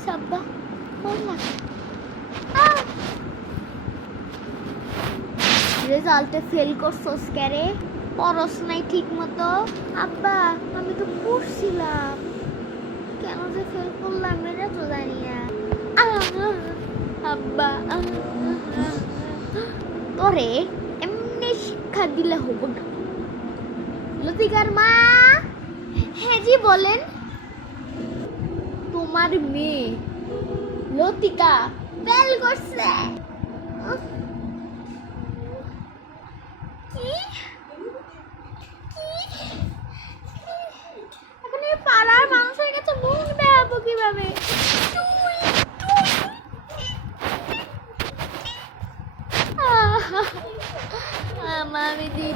হইছে আব্বা? বললাম রেজাল্টে ফেল করছস কেরে? পড়স নাই ঠিক মতো? আব্বা আমি তো পড়ছিলাম, কেন যে ফেল করলাম এটা তো জানি না। আব্বা তোরে এমনি শিক্ষা দিলে হবো না। লতিকার মা। হ্যাঁ জি বলেন। তোমার মেয়ে লতিকা ফেল করছে। কি এখন এই পাড়ার মানুষের কাছে মুখ দেখাবো কিভাবে? আমি দিদি